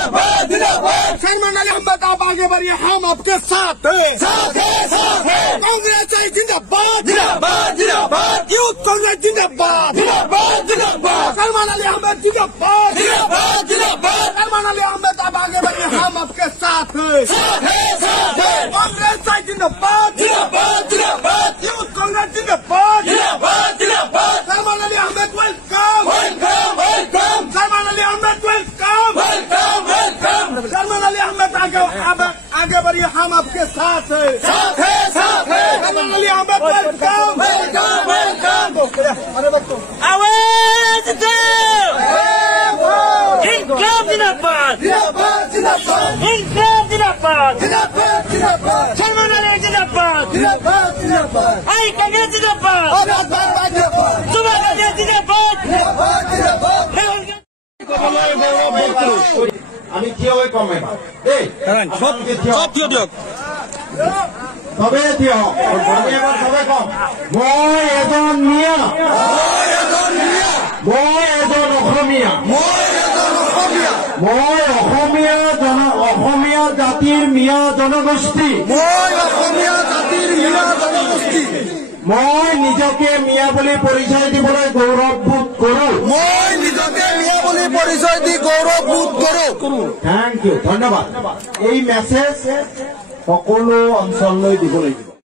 सलमान अली अहमद आप आगे बढ़िए, हम आपके साथ हैं। कांग्रेस जिंदाबाद, यूथ कांग्रेस जिंदाबाद, सलमान अली अहमद जिंदाबाद, सलमान अली अहमद आप आगे बढ़िए, हम आपके साथ हैं। कांग्रेस जिंदाबाद, यूथ कांग्रेस जिंदाबाद, सलमान अली अहमद वेलकम, सलमान अली अहमद वेलकम, सलमान अली अहमद आगे बढ़िए, हम आपके साथ हैं। सलमान अली अहमद वेलकम, आवाज दो, इनकलाब जिंदाबाद, इनकलाब जिंदाबाद, सलमान अली जिंदाबाद, आई कांग्रेस जिंदाबाद, सुबह कांग्रेस जिंदाबाद। আমি থিয় হৈ কম দেই, সব থিয় দিয়ক, সবে থিয়, আমি এবার সবে কম। মই এজন মিয়া, মই এজন অসমীয়া, মই অসমীয়া জাতিৰ মিয়া জনগোষ্ঠী, মই নিজকে মিয়া বুলি পৰিচয় দিবলৈ গৌৰৱবোধ কৰোঁ, থেংক ইউ, ধন্যবাদ। এই মেছেজ সকলো অঞ্চললৈ দিব লাগিব।